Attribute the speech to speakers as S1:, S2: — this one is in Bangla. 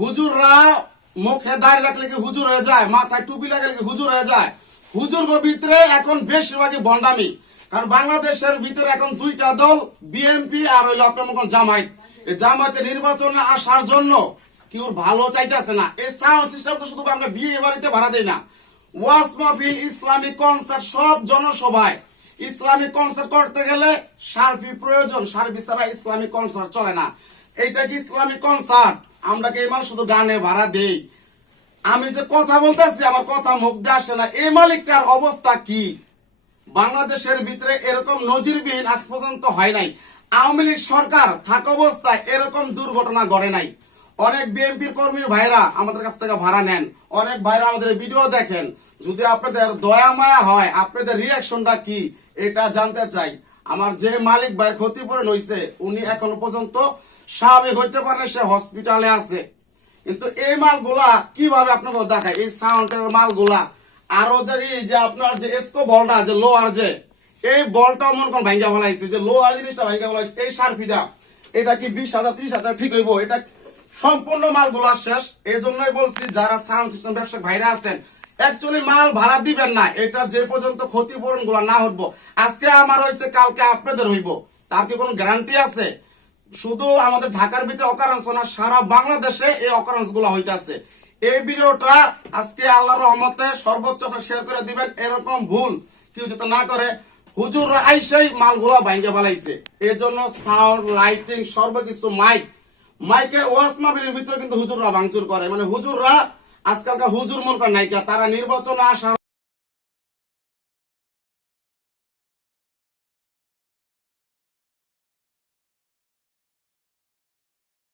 S1: হুজুররা মুখে দাঁড়িয়ে রাখলে কি হুজুর হয়ে যায়? মাথায় টুপি লাগালে কি হুজুর হয়ে যায়? হুজুর ভিতরে এখন বেশিরভাগই বন্ডামি কারণ বাংলাদেশের ভিতরে এখন দুইটা দল বিএনপি আর হইল আপনার জামায়াত। এই জামায়াতে নির্বাচনে আসার জন্য কি ওর ভালো চাইতেছে না? এই সাউন্ড সিস্টেম তো শুধু আমরা বিয়ে বাড়িতে ভাড়া দেই না। ওয়াস মাহফিল ইসলামিক কনসার্ট সব জনসভায়। ইসলামিক কনসার্ট করতে গেলে সার্ফি প্রয়োজন, সার্ফি ছাড়া ইসলামিক কনসার্ট চলে না। এইটা কি ইসলামিক কনসার্ট আমরা এই মাল শুধু গানে ভাড়া দেই? আমি যে কথা বলতেছি, আমার কথা মুখ দিয়ে আসে না। এই মালিকটার অবস্থা কি? বাংলাদেশের ভিতরে এরকম নজিরবিহীন আজ পর্যন্ত হয় নাই। আওয়ামী লীগ সরকার থাকা অবস্থায় এরকম দুর্ঘটনা ঘটে নাই। অনেক বিএনপির কর্মীর ভাইরা আমাদের কাছ থেকে ভাড়া নেন। অনেক ভাইরা আমাদের ভিডিও দেখেন। যদি আপনাদের দয়া মায়া হয়, আপনাদের রিয়াকশনটা কি? এটা জানতে চাই। আমার যে মালিক ভাই ক্ষতিপূরণ হয়েছে উনি এখনও পর্যন্ত স্বাভাবিক হইতে পারে সে হসপিটালে আছে। কিন্তু এই মালগুলা কীভাবে আপনাকে দেখায়? এই সাউন্ডের মালগুলা। আরও যে এই যে আপনার যে এসকো বলটা যে লোয়ার যে, এই বলটা মন কোন ভাঙ্গা ফেলাইছে। যে লোয়ার জিনিসটা ভাঙ্গা ফেলাইছে, এই সার্ফিটা, এটা কি বিশ হাজার, ত্রিশ হাজার, ঠিক হইব? এটা সম্পূর্ণ মালগুলা শেষ। এই জন্যই বলছি, যারা সাউন্ড সিস্টেম ব্যবসায়িক ভাইরা আছেন অ্যাকচুয়ালি মাল ভাড়া দিবেন না। এটা যে পর্যন্ত ক্ষতিপূরণগুলা না হইব। আজকে আমার হয়েছে কালকে আপনাদের হইব। তার কি কোনো গ্যারান্টি আছে? শুধু আমাদের ঢাকার ভিতরে অকারেন্স না, সারা বাংলাদেশে এই অকারেন্সগুলো হইতাছে। এই ভিডিওটা আজকে আল্লাহর রহমতে সর্বোচ্চ শেয়ার করে দিবেন, এরকম ভুল কেউ যাতে না করে। হুজুর আইসেই মালগুলা ভাঙ্গে ফেলাইছে। এই জন্য সাউন্ড লাইটিং সর্বকিছু মাইক মাইকে ওয়াস মাহফিলের ভিতরে কিন্তু হুজুররা ভাঙচুর করে। মানে হুজুররা আজকালকার হুজুর মনকার নায়িকা, তারা নির্বাচনে আসার